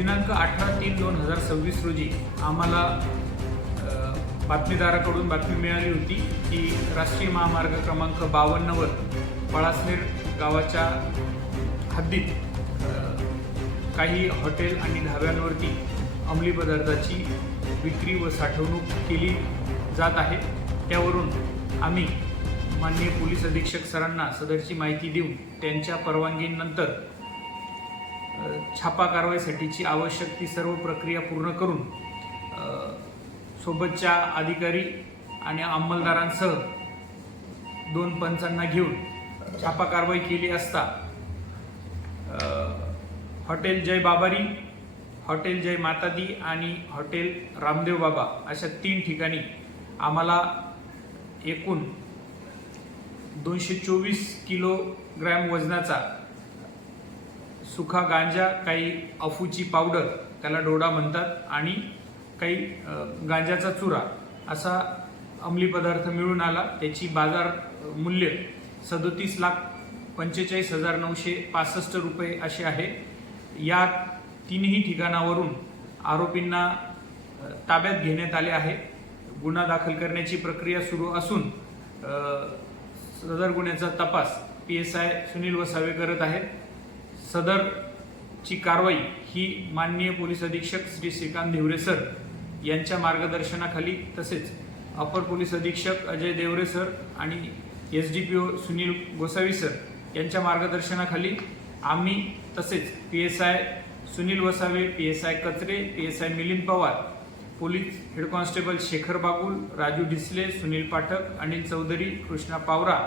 दिनांक 18/3/2026 रोजी आम्हाला बातमीदाराकडून बातमी मिळाली होती की राष्ट्रीय महामार्ग क्रमांक 52 वर पळासनेर गावाच्या हद्दीत काही हॉटेल आणि ढाब्यांवरती अंमली पदार्थाची विक्री व साठवणूक केली जात आहे। त्यावरून आम्ही माननीय पोलीस अधीक्षक सरांना सदरची माहिती देऊन त्यांच्या परवानगीनंतर छापा कारवाईसाठीची आवश्यक ती सर्व प्रक्रिया पूर्ण करून सोबतच्या अधिकारी आणि अंमलदारांसह 2 पंचांना घेऊन छापा कारवाई केली असता हॉटेल जय बाबारी, हॉटेल जय मातादी आणि हॉटेल रामदेव बाबा अशा 3 ठिकाणी आम्हाला एकूण 224 किलोग्रॅम वजनाचा सुखा गांजा, काही अफूची पावडर त्याला डोडा म्हणतात आणि काही गांजाचा चुरा असा अंमली पदार्थ मिळून आला। त्याची बाजार मूल्य 37,45,965 रुपये असे आहे। या 3ही ठिकाणावरून आरोपींना ताब्यात घेण्यात आले आहे। गुन्हा दाखल करण्याची प्रक्रिया सुरू असून सदर गुन्ह्याचा तपास PSI सुनील वसावे करत आहेत। सदरची कारवाई ही माननीय पोलीस अधीक्षक श्री श्रीकांत धिवरे सर यांच्या मार्गदर्शनाखाली तसेच अपर पोलीस अधीक्षक अजय देवरे सर आणि SDPO सुनील गोसावी सर यांच्या मार्गदर्शनाखाली आम्ही तसेच PSI Sunil Vasave, PSI Kachare, PSI Milind Pawar, police head constable Shekhar Bagul, Raju Disle, Sunil Pathak, Anil Chaudhari, Krishna Pawara,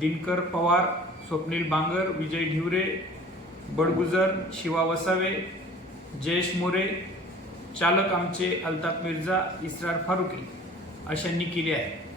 Dinkar Pawar, Swapnil Bangar, Vijay Dhivare, Badgujar, Shiva Vasave, Jayesh More, चालक आमचे अल्ताफ मिर्झा, इस्रार फारुकी अशांनी केले आहे।